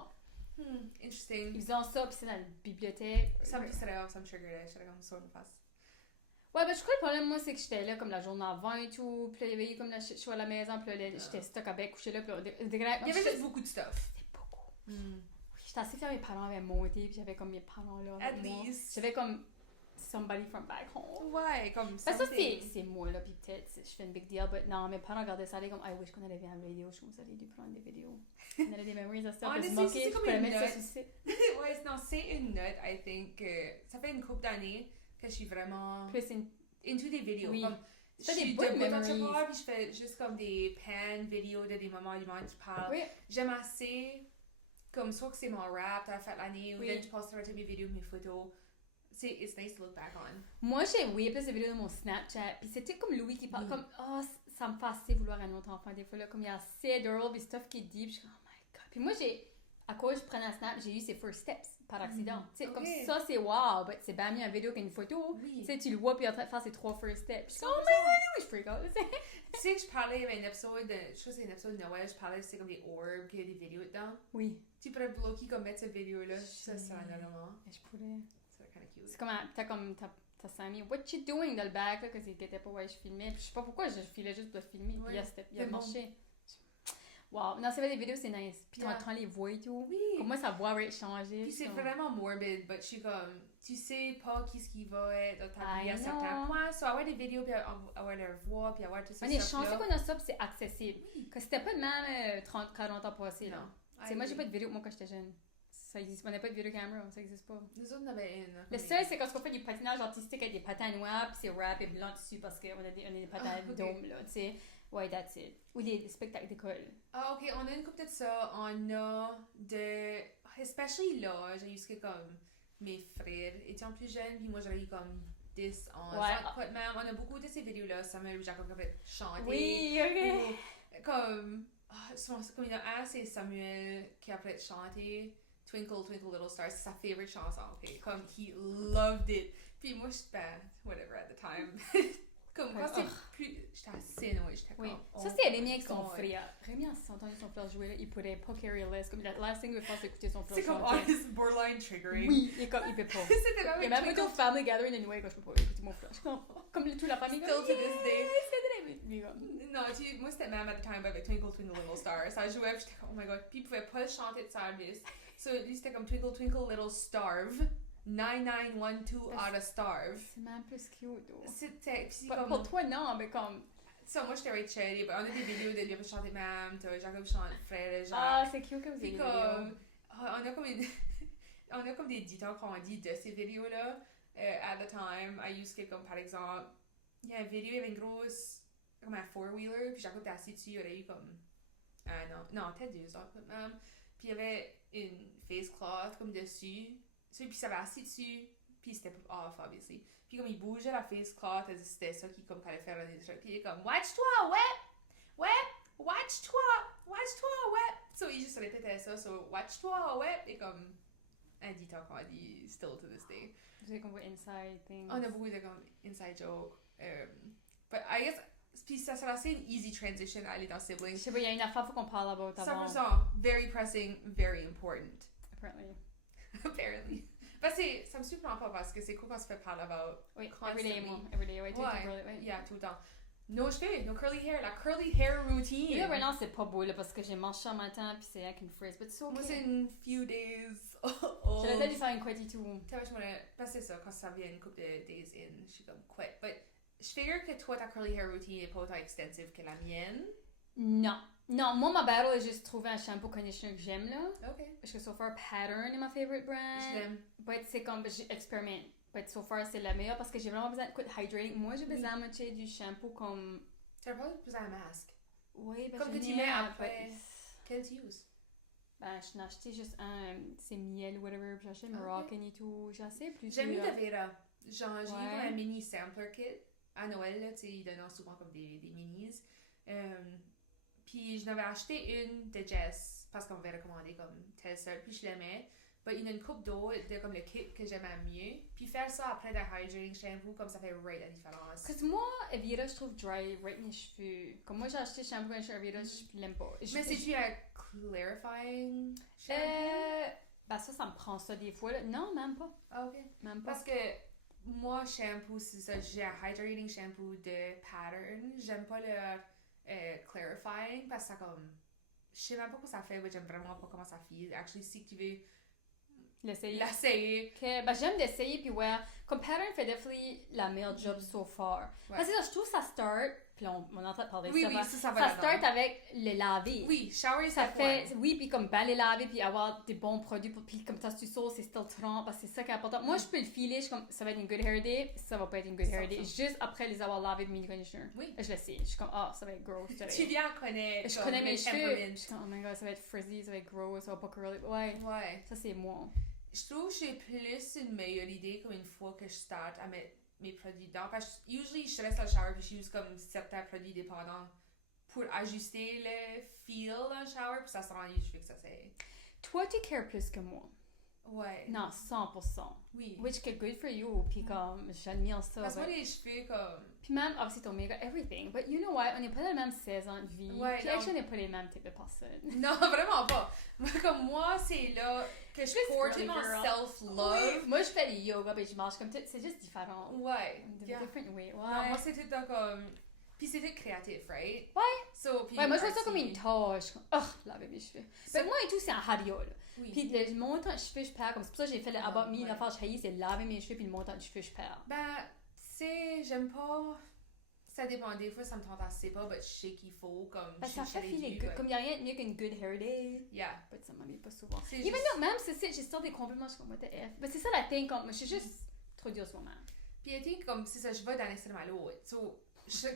Interesting. Ils faisaient ça pis c'est dans la bibliothèque. Ça me triggerait. J'étais comme ça, une face. Ouais, ben je crois que le problème, moi, c'est que j'étais là comme la journée avant et tout. Pis là, il y avait comme la je suis à la maison, pis là, j'étais stock avec, couché là, pis là, il y avait juste beaucoup de stuff. C'était beaucoup. Oui, j'étais assez fière, mes parents avaient monté, pis j'avais comme mes parents là. At least. J'avais comme. Somebody from back home. Ouais, comme ça. Ça, c'est moi, là, pis peut-être, je fais une big deal, mais non, mes parents regardaient ça, comme, I wish qu'on allait voir une vidéo, je pense allait dû prendre des vidéos. On avait des memories à ça, de se moquer, je pourrais mettre ça sur le site. Ouais, non, c'est une note, I think, ça fait une couple d'années que je suis vraiment into des vidéos. Oui. Comme, je suis debout dans le tiroir, puis je fais juste comme des pan vidéos de des moments du monde qui parlent. Oui. J'aime assez, comme, soit que c'est mon rap, t'as fait l'année, ou bien je poste sur mes vidéos, mes photos. It's nice to look back on. Moi, j'ai plus de vidéos de mon Snapchat, puis c'était comme Louis qui parle, comme, oh, ça me fait assez vouloir un autre enfant, des fois, là, comme il y a assez drôle, puis stuff qui est deep, je suis comme, oh my god. Puis moi, à cause je prenais un Snap, j'ai eu ses first steps par accident. Tu sais, comme ça, c'est wow, mais c'est bien mieux une vidéo qu'une photo. Tu sais, tu le vois, puis il est en train de faire ses 3 first steps. Je suis comme, oh my god, je freak out, tu sais que je parlais, il y avait un épisode, je crois que c'est un épisode de Noël, je parlais, c'est comme des orbs, qu'il y a des vidéos dedans. Oui. Tu pourrais bloquer comme mettre cette vidéo-là, ça normalement. Je pourrais. Kind of cute. C'est comme t'as Sammy, what you doing dans le bac là, parce qu'il était pas je filmais, puis je sais pas pourquoi je filais juste pour le filmer, puis il a marché. Wow, non, c'est vrai, les vidéos c'est nice, puis t'entends les voix et tout. Oui. Comme moi, sa voix va changer. Puis c'est vraiment morbid, but je suis comme, tu sais pas qui ce qui va être dans ta vie à certains points, so avoir des vidéos, puis avoir leur voix, puis avoir tout ça. On est chanceux qu'on a ça, puis c'est accessible. Que c'était pas de même 30-40 ans passés, là. Moi, j'ai pas de vidéo, moi, quand j'étais jeune. Ça existe, on n'a pas de vidéo caméra, ça existe pas. Nous autres, on avait une. Le seul, c'est quand on fait du patinage artistique avec des patins noirs, puis c'est rap et blanc dessus parce qu'on a des patins d'hommes, là, tu sais. Ouais, that's it. Ou des spectacles d'école. Ah, ok, on a une couple de ça. On a de... Especially là, j'ai eu comme mes frères étant plus jeunes, puis moi j'aurais eu comme 10 ans. Ouais. Même, on a beaucoup de ces vidéos-là, Samuel et Jacob qui ont fait chanter. Oui, ok. Ou, comme il y en a un, c'est Samuel qui a fait chanter Twinkle, Twinkle, Little Stars. C'est sa favorite chanson, ok? Comme, he loved it. Puis moi, j'étais, whatever, at the time. Comme, quand c'est plus... J'étais assez annoyée, j'étais comme... Oui. Ça, c'est Rémi avec son frère. Rémi, en s'entendant son frère jouer, là, il pourrait pas carry less. Comme, la last thing il veut faire, c'est écouter son frère chanter. C'est comme, honest, borderline triggering. Oui, il peut pas. C'était même... Et même au family gathering, anyway, quand je peux pas écouter mon frère. Comme toute la famille. Still to this day. C'est non, moi, c'était même at the time avec Twinkle, Twinkle, Little Stars. Ça jouait, puis j'étais comme, oh my god. Puis il pouvait pas chanter de service. So, lui, c'était comme Twinkle, Twinkle, Little Starve. 9912 out of Starve. C'est même plus cute, though. C'était... Comme... Pour toi, non, mais comme... Ça, moi, j'étais Rachel, on a des vidéos de lui chanter même, Jacob chante frère, Jacques. Ah, c'est cute comme vidéo. On a comme des details qu'on dit de ces vidéos-là. At the time, I used to, comme par exemple, il y a une vidéo, il y avait une grosse, comme un four-wheeler, puis Jacob était assis dessus, il aurait eu comme un an, non, peut-être 2 ans, même. Puis il y avait une face cloth comme dessus, puis il s'avait assis dessus, puis c'était off, obviously. Puis comme il bougeait la face cloth, c'était ça qui comme allait faire un des trucs. Puis il est comme watch-toi, ouais, watch-toi, ouais. So il juste répétait ça, so watch-toi, ouais, et comme un detail qu'on a dit still to this day. Vous avez comme inside things. On a beaucoup de comme inside joke. But I guess, puis ça sera assez une easy transition à aller dans siblings. Je sais pas, il y a une affaire faut qu'on parle about avant. 100%, very pressing, very important. Apparently. Ben ça me surprend pas parce que c'est cool qu'on se fait parler about. Oui, everyday, ouais, yeah, tout le temps. Nos cheveux, nos curly hair, la curly hair routine. Et là, maintenant, c'est pas beau, là, parce que j'ai mangé un matin, puis c'est avec une frizz, but so okay. Moi, c'est une few days old. J'allais lui faire une couette et tout. Parce que c'est ça, quand ça vient une couple de days in, je suis comme couette. But je figure que toi, ta curly hair routine est pas autant extensive que la mienne. Non, moi, ma battle est juste trouver un shampoo conditioner que j'aime, là. OK. Parce que so far, Pattern est ma favorite brand. Je l'aime. But c'est comme, j'expérimente. But so far, c'est la meilleure parce que j'ai vraiment besoin de quick hydrating. Moi, j'ai besoin de du shampoo comme... Tu as pas besoin d'un masque? Oui, parce que tu mets après. Quel tu uses? Ben, je n'ai acheté juste un, c'est miel, whatever, puis j'ai acheté Moroccan et tout. J'ai assez plus. J'aime mieux de Vera. Genre, j'ai eu un mini sampler kit à Noël, là, tu sais, ils donnent souvent comme des minis. Puis je n'avais acheté une de Jess parce qu'on m'avait recommandé comme telle seule, puis je l'aimais. Mais il y a une coupe d'eau de comme le kit que j'aimais mieux. Puis faire ça après d'un hydrating shampoo, comme ça fait right la différence. Parce que moi, Evira, je trouve dry right mes cheveux. Comme moi, j'ai acheté shampoo et Evira, je l'aime pas. Mais c'est-tu un clarifying shampoo? Ben ça me prend ça des fois. Là. Non, même pas. Ah, ok. Même pas. Parce que moi, shampoo, c'est ça. J'ai un hydrating shampoo de Pattern. J'aime pas le clarifying parce que ça comme... Je sais même pas quoi ça fait, mais j'aime vraiment pas comment ça fait. Actually, si tu veux... L'essayer. Okay. Ben, j'aime d'essayer, puis ouais, comme Pattern fait definitely la meilleure job so far. Ouais. Parce que là, je trouve ça start, puis on est en train de parler de ça. Ça start avec le laver. Oui, shower, ça fait. Oui, puis comme bien les laver, puis avoir des bons produits, puis comme ça, tu sauces, c'est still trempe, parce que c'est ça qui est important. Moi, je peux le filer, je suis comme, ça va être une good hair day, ça va pas être une good hair day. Juste après les avoir lavés de mini conditioner. Oui. Je le sais. Je suis comme, ça va être gross. Tu viens connaître. Je connais mes cheveux. Je suis comme, oh my god, ça va être frizzy, ça va être gross, ça va pas curly. Ouais. Ça, c'est moi. Je trouve que j'ai plus une meilleure idée comme une fois que je start à mettre mes produits dedans. Parce que usually, je reste dans le shower puis j'use comme certains produits dépendants pour ajuster le feel dans le shower puis ça se rend je fais que ça c'est... Toi, tu cares plus que moi. Ouais. Non, 100%. Oui. Which is good for you. Puis comme, j'admire ça. Parce que moi, les cheveux comme... Puis même, obviously, ton méga, everything. But you know what? On n'est pas dans la même saison de vie. Ouais, puis actually, on n'est pas les mêmes types de personnes. Non, vraiment pas. Comme moi, c'est là que je porte mon self-love. Oui. Moi, je fais le yoga, puis je marche comme tout. C'est juste différent. Ouais. Different way. Ouais. Non, moi, c'est tout le temps comme... Puis c'est tout créatif, right? Ouais. So, ouais, moi, je vois ça comme une tâche. Laver mes cheveux. Mais moi et tout, c'est un hario, là. Oui. Puis le montant de cheveux, je perds. Comme c'est pour ça que j'ai fait le about me, l'affaire je haïs, c'est laver mes cheveux, puis le montant de cheveux, je perds. Ben, tu sais, j'aime pas... Ça dépend, des fois ça me tente assez pas, mais je sais qu'il faut comme... Parce que ça fait filer good, comme il n'y a rien de mieux qu'une good hair day. Yeah. Mais ça m'arrive pas souvent. Even though, même si j'ai still des compliments, je suis comme, what the F. Mais c'est ça la thing, comme, je suis juste trop dure ce moment. Puis I think, comme, c'est ça, je vais d'un extrême à l'autre. So,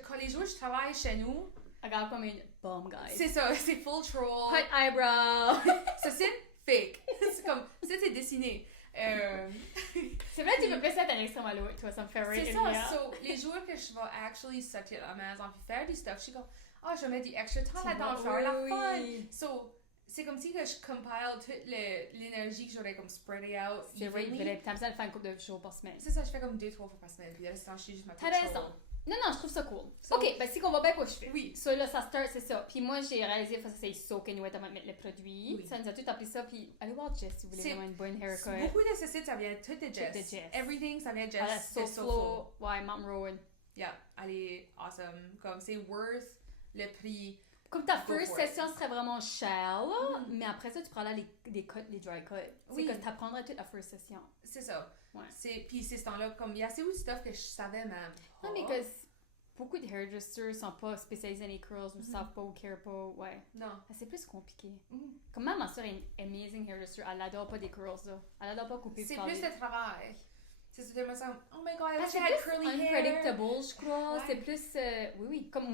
quand les jours je travaille chez nous, regarde comme une bombe, guys. C'est ça, c'est full troll. Hot eyebrow. Ça, c'est fake. C'est comme, ça, c'est dessiné. C'est vrai, tu peux passer à l'extrême à l'autre, toi, ça me fait rire. C'est ça, so, les jours que je vais actually sortir à la maison puis faire du stuff, je suis comme, je vais mettre du extra temps là-dedans, faire la fun. So, c'est comme si que je compile toute l'énergie que j'aurais comme spreadé out. C'est vrai, puis t'aimes ça le faire une couple de jours par semaine. C'est ça, je fais comme 2-3 fois par semaine, puis là, je suis juste ma T'as raison. Non, je trouve ça cool. Ok, ben si qu'on va bien pour cheveux. Oui. So là, ça start, c'est ça. Puis moi, j'ai réalisé, ça c'est soak anyway, t'as mettre le produit. Oui. Ça nous a tout appelé ça, puis allez voir Jess si vous voulez vraiment une bonne haircut. Beaucoup de ce site, ça vient tout de Jess. Everything, ça vient de Jess. C'est SoFlo, ouais, Mount Rowan. Yeah, elle est awesome. Comme c'est worth le prix. Comme ta first session serait vraiment cher, là, mais après ça, tu prends là les cuts, les dry cuts. C'est que t'apprendrais toute la first session. C'est ça. Ouais. Puis c'est ce temps-là, comme il y a assez de stuff que je savais même. Non, mais que beaucoup de hairdressers sont pas spécialisés dans les curls ou savent pas ou care pas, ouais. Non. C'est plus compliqué. Comme même ma soeur est une amazing hairdresser, elle adore pas des curls, là. Elle adore pas couper. C'est plus de travail. C'est tellement ça. Oh my god, I wish I had curly hair. Unpredictable, je crois. Ouais. C'est plus, oui. Comme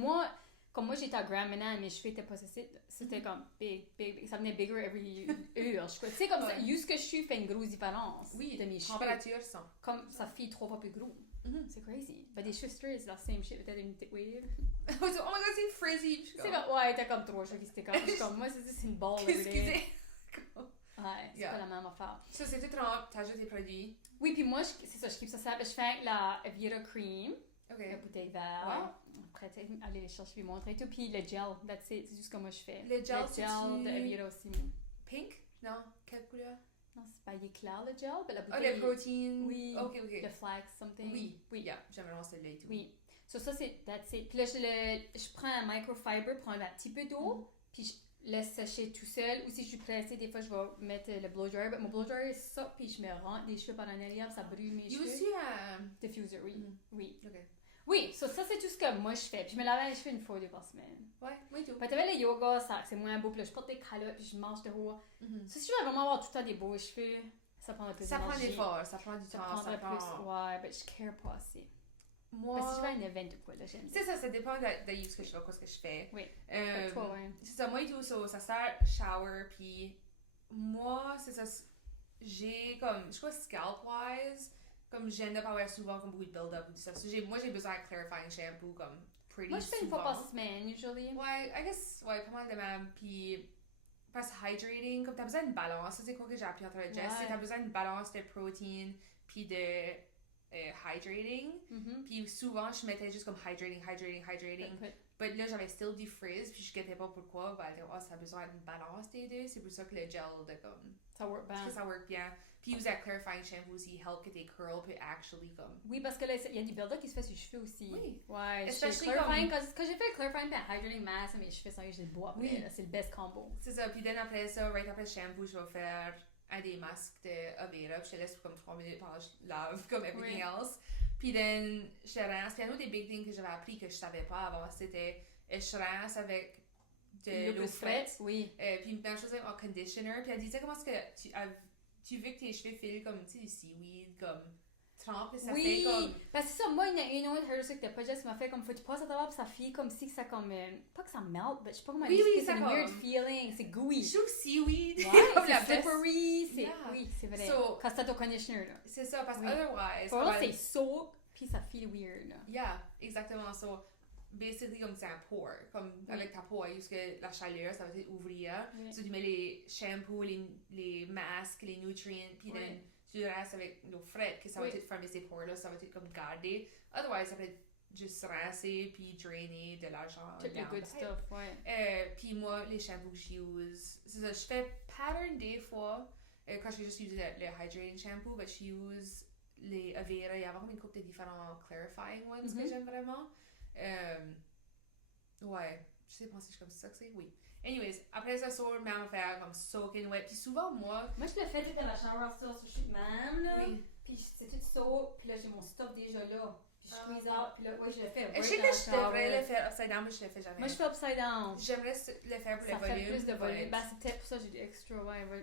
moi j'étais à Grand Manan, mes cheveux étaient pas c'était comme big. Ça venait bigger every heure, je crois. Tu sais, comme ça, juste que je suis fait une grosse différence. Oui, de mes cheveux. Température, ça. Comme ça fait 3 fois plus gros. C'est crazy. Ben, des cheveux straight, c'est la same shit, peut-être une petite wave. Oh my god, c'est frizzy. C'est comme, ouais, t'as comme 3 cheveux qui s'étaient comme, moi, c'est une balle. Excusez. Ouais, c'est pas la même affaire. Ça, c'est tout trempe, t'ajoutes tes produits. Oui, puis moi, c'est ça, je kiffe ça. Je fais la Evira Cream, la bouteille verte. Ouais. Après, aller les chercher, lui montrer et tout. Puis le gel, that's it, c'est juste comme moi je fais. Le gel de Evira aussi. Pink? Non, quelle couleur? Non, c'est pas, il est clair le gel, mais la bouteille. Oh, le protein. Oui. Ok. Le flax, something. Oui. Yeah, j'aime vraiment celui-là et tout. Oui. So, ça, c'est, that's it. Puis là, je prends un microfiber, prends un petit peu d'eau, puis je laisse sécher tout seul. Ou si je suis pressée, des fois, je vais mettre le blow dryer. Mais mon blow dryer, c'est ça, puis je me rentre des cheveux pendant un arrière, ça brûle mes cheveux. Il y a aussi un diffuser, oui. Oui. Ok. Oui, ça c'est tout ce que moi je fais. Puis je me lave les cheveux une fois ou 2 par semaine. Ouais, moi tout. Puis t'avais le yoga, c'est moins beau. Puis là, je porte des calottes, puis je mange de haut. Ça, si je veux vraiment avoir tout le temps des beaux cheveux, ça prendrait plus d'énergie. Ça prend des efforts, ça prend du temps, ça prend plus. Ouais, mais je care pas assez. Moi... Mais si je vais à un event ou quoi, là, j'aime ça. C'est ça dépend de ce que je fais, quoi, ce que je fais. Oui. C'est ça, moi et tout, ça sert shower, puis moi, c'est ça, j'ai comme, je crois, scalp-wise, comme j'aime pas avoir souvent comme beaucoup de build-up ou tout ça. Moi, j'ai besoin de clarifying shampoo, comme pretty moi, je fais une fois par semaine, usually. Ouais, I guess, ouais, pas mal de même. Puis, parce que hydrating, comme t'as besoin d'une balance, ça c'est quoi que j'ai appris entre le Jess, c'est t'as besoin d'une balance de protéines, puis de hydrating. Puis souvent, je mettais juste comme hydrating. Mais là, j'avais still du frizz, puis je guettais pas pourquoi. Ben, ça a besoin d'une balance des deux. C'est pour ça que le gel de comme. Ça work bien. Ça work bien. Puis vous avez clarifying shampoo aussi, help que tes curls peut actually comme. Oui, parce que là, il y a du build-up qui se fait sur les cheveux aussi. Oui. Ouais, especially clarifying, quand j'ai fait le clarifying et hydrating mask, mes cheveux sont juste beaux après. Oui. C'est le best combo. C'est ça. Puis après ça, right après le shampoo, je vais faire des masques de Avera. Puis je te laisse comme 3 minutes pendant que je lave comme everything else. Puis je rince. Puis un autre des big things que j'avais appris que je savais pas avant, c'était je rince avec de l'eau fraîche. Oui. Puis même chose avec mon conditioner. Puis elle disait comment est-ce que tu veux que tes cheveux filent comme, tu sais, du seaweed, comme trempe, et ça fait comme... Parce que c'est ça, moi, il y a une autre hairdresser que t'as pas juste m'a fait comme, faut que tu passes à travers, puis ça file comme si ça comme, pas que ça melt, mais je sais pas comment dire, c'est un weird feeling, c'est gooey. Je trouve seaweed, ouais, comme la slippery, oui, c'est vrai. Quand c'est ton conditioner, là. C'est ça, parce que otherwise... Pour moi, c'est soap, puis ça feel weird, là. Yeah, exactement, so... Basically, comme c'est un pour. Comme avec ta peau, parce que la chaleur, ça va ouvrir. So, tu mets les shampoos, les masques, les nutriments, puis tu restes avec l'eau fraîche, que ça va fermer ces pores-là, ça va être comme garder. Otherwise, ça va être juste rincer, puis drainer de l'argent. Tout le good stuff, ouais. Puis moi, les shampoos que j'use, c'est ça, je fais pattern des fois, quand je vais juste utiliser le hydrating shampoo, mais je use les Avera, il y a vraiment une couple de différents clarifying ones que j'aime vraiment. Ouais, je sais pas si je suis comme ça que c'est, oui. Anyways, après ça sort même affaire comme soaking wet. Puis souvent moi je le fais tout dans la shower still sur chez même là. Oui. Puis c'est tout soap, puis là j'ai mon stuff déjà là. Puis je squeeze out, puis là je le fais. Je sais que je devrais le faire upside down, mais je le fais jamais. Moi je fais upside down. J'aimerais le faire pour le volume. Ça fait plus de volume. Ben c'est peut-être pour ça que j'ai du extra,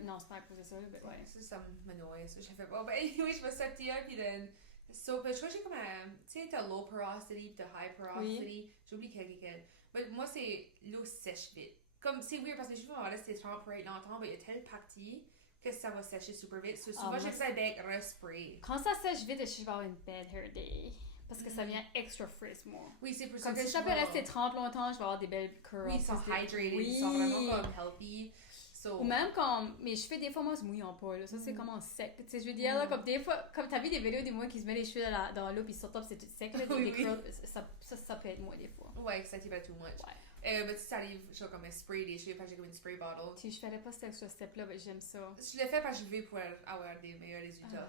non c'est pas à cause de ça, mais ouais. Ça m'annoie, ça je fais pas. Ben anyway, je vais sortir puis then so, je crois que j'ai comme un, tu sais, t'as low porosity, t'as high porosity, j'oublie quel. Mais moi, c'est l'eau sèche vite. Comme, c'est weird parce que les cheveux vont rester trempés pour être longtemps, mais il y a telle partie que ça va sécher super vite. So, souvent, j'ai besoin avec respray. Quand ça sèche vite, je vais avoir une bad hair day. Parce que ça vient extra frizz, moi. Oui, c'est pour ça que si ça peut rester trempé longtemps, je vais avoir des belles curls. Oui, ils sont hydrated, ils sont vraiment comme healthy. So... Ou même quand mes cheveux, des fois, moi, se mouillent pas. Là. Ça, c'est comme en sec. Tu sais, je veux dire, là, comme des fois, comme t'as vu des vidéos de moi qui se met les cheveux dans l'eau puis sur top, c'est tout sec. Là, des curls, ça peut être moi, des fois. Ouais, ça t'y va too much. Ouais. Mais si ça arrive, je vais comme un spray des cheveux, parce que j'ai comme une spray bottle. Si je ferais pas cet extra step-là, ben, j'aime ça. Je l'ai fait parce que je veux pour avoir des meilleurs résultats.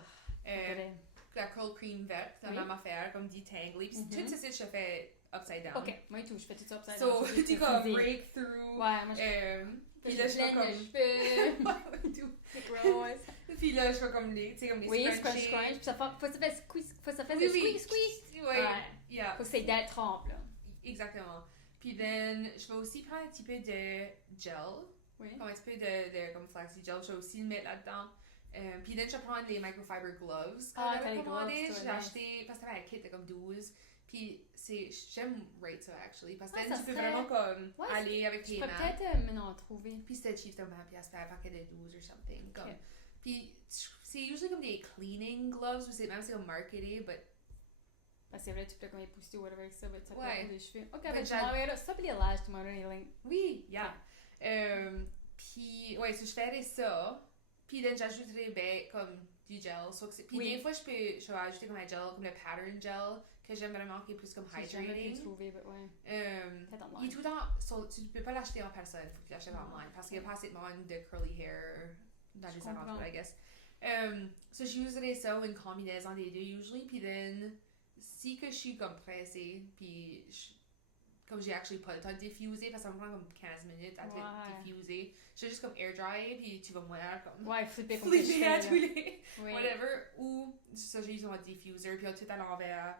La curl cream verte, la même affaire, comme detangler. Puis tout ça, je fais upside down. Ok, moi et tout, je fais tout ça upside down. So, tu comme breakthrough. Ouais, moi je puis là, je fais comme... tout. Puis là, je fais comme les, tu sais, comme les scrunch. Puis ça fait, faut que ça fasse squeeze. Ouais. Yeah. Faut que c'est d'être trempe, là. Exactement. Puis then, je vais aussi prendre un petit peu de gel. Oui. Comme un petit peu de comme flaxseed gel. Je vais aussi le mettre là-dedans. Puis then, je vais prendre les microfiber gloves. Quand j'avais commandé, j'ai acheté, parce que t'avais un kit de comme 12. Puis j'aime rate ça, actually. Parce que tu peux vraiment comme aller avec tes mains. Je peux peut-être m'en trouver. Puis c'était cheap, c'était 20$ pour un paquet de 12 or something. Comme. Puis c'est usually comme des cleaning gloves, ou c'est comme marketé, but... C'est vrai, tu peux comme épousser ou whatever avec ça, ça peut être les cheveux. Ok, ben tu m'enverras ça puis les lages, tu m'enverras les links. Oui, yeah. Puis, ouais, so je ferais ça. Puis then j'ajouterais comme du gel. Puis des fois, je vais ajouter comme un gel, comme le pattern gel, que j'aime vraiment, qui est plus comme hydrating. J'aimerais trouver, mais ouais. Il est tout le temps, tu peux pas l'acheter en personne, il faut que tu l'achètes online, parce qu'il y a pas assez de monde de curly hair dans les aventures, I guess. So j'userais ça ou une combinaison des deux, usually, puis then, si que je suis comme pressée, puis comme j'ai actually pas le temps de diffuser, parce que ça me prend comme 15 minutes à te diffuser, je vais juste comme air dry, puis tu vas mourir comme... Ouais, flipper comme tes cheveux, à tous les... whatever, ou ça j'ai juste un diffuser, puis tout à l'envers.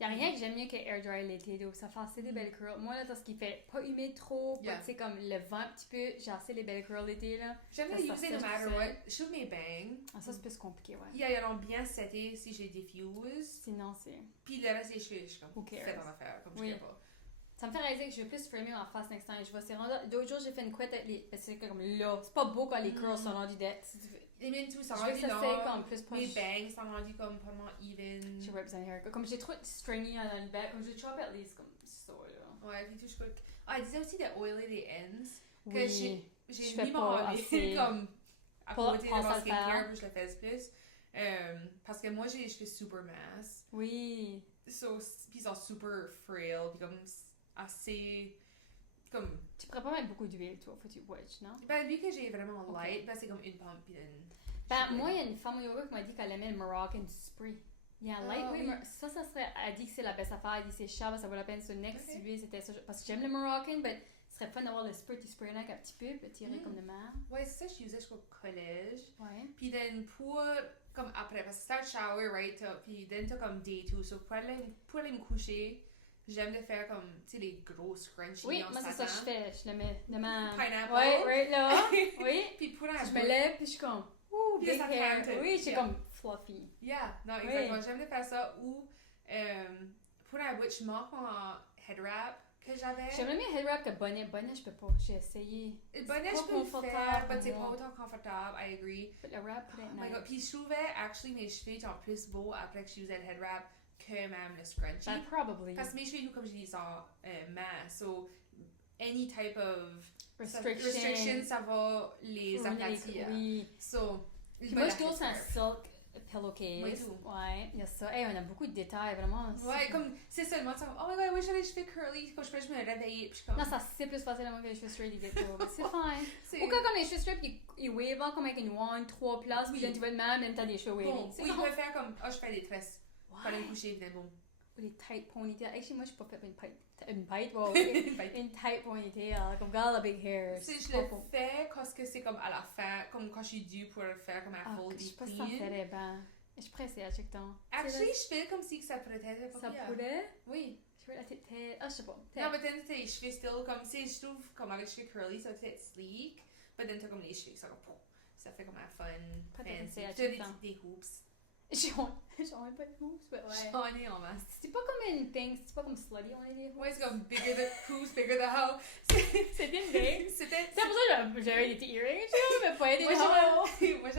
Y'a rien que j'aime mieux que air dry l'été, donc ça fait assez des belles curls. Moi, là, parce qu'il fait pas humide trop, tu sais, comme le vent un petit peu, j'ai assez les belles curls l'été, là. J'aime les user no matter what. Je trouve mes bangs. Ah, ça, c'est plus compliqué, ouais. Ils allont bien setter si j'ai diffuse. Sinon, c'est... Puis le reste des cheveux, je suis comme, faites en affaire, comme je sais pas. Ça me fait réaliser que je veux plus framer ma face next time. Je vais rendre... D'autres jours, j'ai fait une couette avec les... C'est comme là. C'est pas beau quand les curls sont rendus dettes. Les miennes tout sont rendus longs. Mes bangs sont rendus comme vraiment even. Je represent hair. Comme j'ai trop stringy dans le back. Comme je chop at least comme ça, là. Ouais, puis tout, je crois que... Ah, elle disait aussi de oiler les ends. Oui. Que j'ai mis mon oil comme à côté de mon skincare, puis je le fais plus. Parce que moi, j'ai les cheveux super minces. Oui. So, puis ils sont super frail, puis comme assez... Comme... Tu pourrais pas mettre beaucoup d'huile, toi, faut que tu watch, non? Ben, vu que j'ai vraiment light, ben c'est comme une pompe pis une... Ben, moi, il y a une femme au yoga qui m'a dit qu'elle aimait le Moroccan Spray. Il y a un lightweight... Ça serait... Elle dit que c'est la best affaire, elle dit c'est cher, ça vaut la peine. So, next huile, c'était ça. Parce que j'aime le Moroccan, mais ce serait fun d'avoir le spray, tu sprays là un petit peu, puis tirer comme de mer. Ouais, c'est ça, je usais jusqu'au collège. Ouais. Puis then, pour... Comme après, parce que start shower, right? Puis then, t'as comme day 2. So, pour aller me coucher... J'aime de faire comme, tu sais, les gros scrunchies en satin. Oui, moi c'est ça que je fais. Je le mets de ma... Pineapple. Ouais, right là. Oui. Puis pour un je me lève, puis je suis comme... Ouh, big hair. Oui, je suis comme fluffy. Yeah, non, exactement. J'aime de faire ça. Ou pour un bout, je manque mon head wrap que j'avais. J'aime mieux head wrap que bonnet. Bonnet, je peux pas. J'ai essayé. Bonnet, je peux le faire, mais c'est pas autant confortable, I agree. But le wrap, peut-être my God. Puis je trouvais, actually, mes cheveux étaient plus beaux après que je usais le head wrap que même le scrunchie. That probably. Parce que mes cheveux, comme je dis, sont minces. So, any type of restriction, ça va les aplatir. Oui. So, moi, je trouve c'est un silk pillowcase. Ouais, il y a ça. Hey, on a beaucoup de détails, vraiment. Ouais, comme, c'est seulement ça. Oh my god, oui, j'ai les cheveux curly. Quand je peux, je me réveiller. Puis comme... Non, ça, c'est plus facile à moi que les cheveux straight, ils décollent. C'est fine. Ou quand comme les cheveux straight, ils wavent comme avec une wand, 3 places, puis là, tu vas de même t'as des cheveux wavy. Bon, oui, je peux faire comme, je fais des tresses. Pour aller me coucher, puis bon. Ou les tight ponytails. Actually, moi, je peux pas faire une tight ponytail. Comme girl a big hair. Je le fais parce que c'est comme à la fin, comme quand je suis due pour faire comme un full deep clean. Je sais pas si ça me ferait bien. Je suis pressée à chaque temps. Actually, je fais comme si ça pourrait être ça pourrait? Oui. Je veux la tête. Ah, je sais pas. Non, mais t'as les cheveux still comme, tu sais, je trouve comme avec les cheveux curly, ça fait sleek. Mais t'as comme les cheveux, ça fait comme un fun, fancy. Tu as des hoops. J'en ai pas de mots, ouais. J'en ai en masse. C'est pas comme une thing, c'est pas comme slutty, on a des Ouais, c'est comme bigger the who's bigger the how. C'était une thing. C'est pour ça que j'avais des earrings, mais pas des Moi,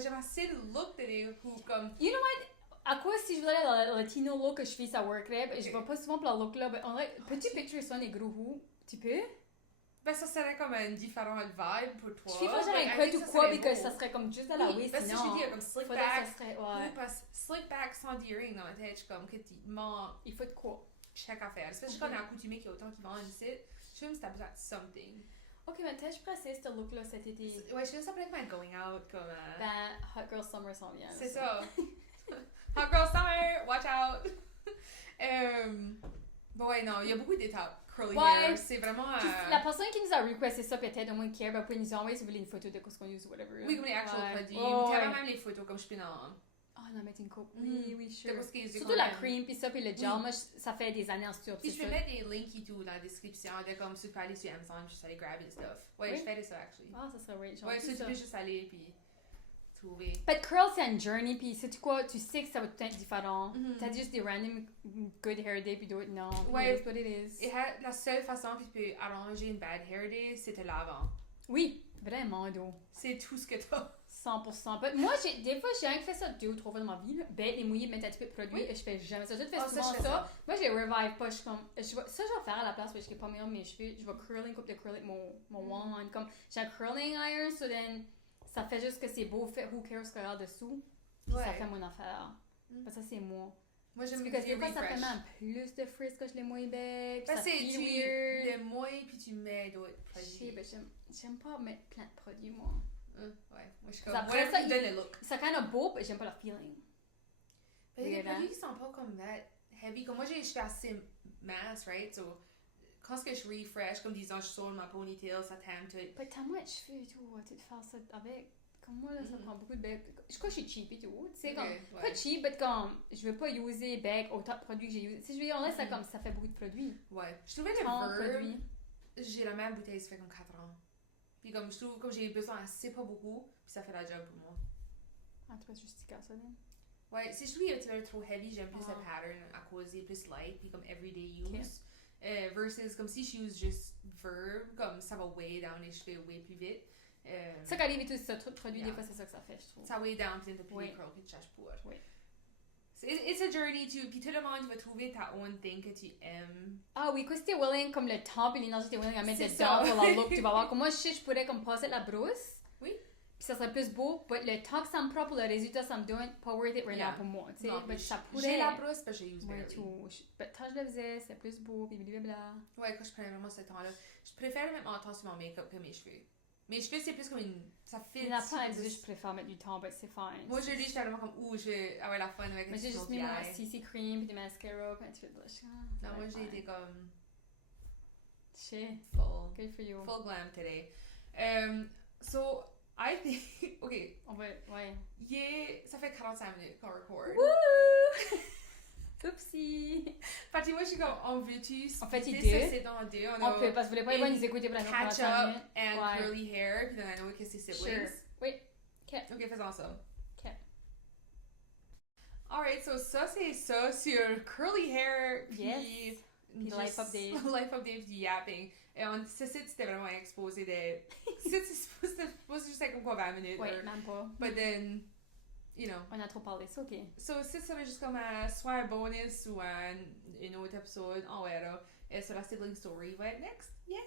j'aime assez le look de des who, comme... You know what? À quoi si je voulais aller dans le latino look que je fais ça workrait, je vais pas souvent pour le look là, mais on dirait, petit picture sur les gros who, tu peux? Ben, ça serait comme une différente vibe pour toi. Je suis pas genre un cut ou quoi, parce que ça serait comme juste à la waist, sinon. Parce que je dis, comme slick back. Ça serait, ouais. Parce slick back sans earring dans ma tête, je suis comme que tu m'en... Il faut de quoi? Check à faire. Especially quand on a accoutumé qu'il y a autant qui vendent ici. Je me dis, t'as besoin de something. Ok, mais t'es-je pressée ce look-là cet été? Ouais, je suis ça peut être going out comme... Ben, Hot Girl Summer s'en vient. C'est ça. Hot Girl Summer, watch out! Bon, ouais, non, il y a beaucoup d'étapes. Curly hair, c'est vraiment... La personne qui nous a requesté ça, peut-être au moins care, ben, vous pouvez nous envoyer si vous voulez une photo de ce qu'on use ou whatever. Oui, comme les actual produits. Tu as même les photos, comme je peux dans... Oh, non, mais une coupe. Oui, sure. Surtout la cream, puis ça, puis le gel. Moi, ça fait des années en studio. Puis je peux mettre des links et tout dans la description de comme tu peux aller sur Amazon, juste aller grab et stuff. Ouais, je fais ça, actually. Ah, ça serait great. Ouais, ça, tu peux juste aller, puis... trouver. But curl, c'est une journey, puis sais-tu quoi, tu sais que ça va tout être différent. T'as juste des random good hair day, puis d'autres non. Ouais. It is what it is. Et la seule façon que tu peux arranger une bad hair day, c'est te l'avant. Oui, vraiment, d'eau. C'est tout ce que t'as. 100%. But moi, des fois, j'ai rien que fait ça 2 ou 3 fois dans ma vie. Bête et mouillée, mettre un petit peu de produit, et je fais jamais ça. Je fais souvent ça. Moi, je les revive pas. Je suis comme, ça, je vais faire à la place parce que je suis pas meilleure mes cheveux. Je vais curling, coupe de curling, mon wand. Comme, j'ai un curling iron, so then, ça fait juste que c'est beau, fait who cares ce qu'il y a dessous. Puis ça fait mon affaire. Parce que ça, c'est moi. Moi, j'aime bien. Parce que des fois, ça fait même plus de frizz que je les mouille bec. Parce que tu les mouilles, puis tu mets d'autres produits. Je sais, j'aime pas mettre plein de produits, moi. Ouais, moi je suis comme, après ça, donne le look. C'est kind of beau, mais j'aime pas le feeling. Il y a des produits qui sont pas comme that heavy. Comme moi, j'ai les cheveux assez minces, right? So, quand ce que je refresh, comme disons, je sors ma ponytail, ça t'aime tout. Mais t'as moins de cheveux et tout, tu te faire ça avec. Comme moi, là, ça prend beaucoup de bec. Je crois que je suis cheap et tout. Tu sais, comme, pas cheap, mais comme, je veux pas user bec autant de produits que j'ai usé. Si je veux, on laisse ça comme, ça fait beaucoup de produits. Ouais. Je trouvais le Verb, j'ai la même bouteille, ça fait comme 4 ans. Puis comme je trouve comme j'ai besoin assez pas beaucoup, puis ça fait la job pour moi. Ah, tu penses juste ça, non? Ouais, si je trouve qu'il est trop heavy, j'aime plus le pattern à cause c'est plus light, puis comme everyday use. Versus comme si je use juste Verb, comme ça va weigh down les cheveux way plus vite. Ça qui arrive et tout, ce produit, des fois c'est ça que ça fait, je trouve. Ça weigh down, puis t'as plus les curls, puis tu cherches pour. Oui. It's a journey too. Puis tout le monde va trouver ta own thing que tu aimes. Ah oui, quand tu es willing, comme le temps et l'énergie, tu es willing à mettre dedans pour la look, tu vas voir. Comme moi, je sais, je pourrais comme passer la brousse. Oui. Puis ça serait plus beau, mais le temps que ça me prend pour le résultat, ça me donne pas worth it right now pour moi. Tu sais, ça pourrait. J'ai la brousse, parce que j'ai use barely. Tout. Quand je le faisais, c'était plus beau, puis blablabla. Ouais, quand je prenais vraiment ce temps-là. Je préfère mettre mon temps sur mon make-up que mes cheveux. Mes cheveux, c'est plus comme une... Ça fit. Il y en a pas à dire, je préfère mettre du temps, mais c'est fine. Moi, je j'étais vraiment comme, je vais avoir la fun avec un petit j'ai juste mis mon CC cream, puis des mascara, puis un petit peu de blush. Non, moi, j'ai été comme... Shit. Full. Good for you. Full glam today. So, I think... OK. On va... Ouais. Yeah, ça fait 45 minutes qu'on record. Woo! Oupsie! Fait moi, je suis comme, on veut-tu c'est dans deux? On peut, parce que vous voulez pas nous écouter pour la catch up and curly hair, puis then I know que c'est siblings. Sure. Oui. Ok, faisons ça. Ok. Alright, so ça, c'est ça sur curly hair, puis... Yes. Puis life update. Life update du yapping. Et ce site, c'était vraiment exposé de... C'était supposé juste être comme quoi 20 minutes. Ouais, même pas. But then... You know. On a trop parlé, c'est ok. So, si ça va juste comme soit un bonus ou un autre épisode, on verra. Et sur la sibling story, va être next. Yeah!